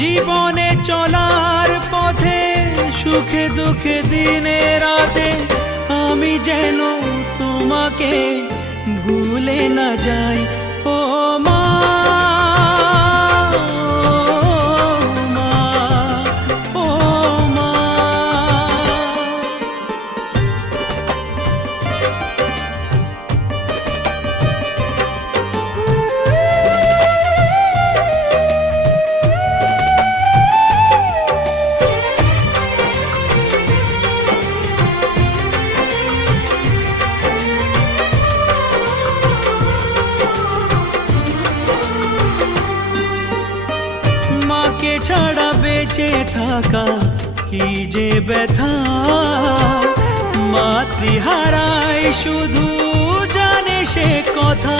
জীবনে চলার পথে সুখে দুঃখে দিনে রাতে আমি যেন তোমাকে ভুলে না যাই। ও মা, ও মা। মাকে ছাড়া বেঁচে থাকা কি যে ব্যথা, মাতৃহারায় শুধু জানে সে কথা।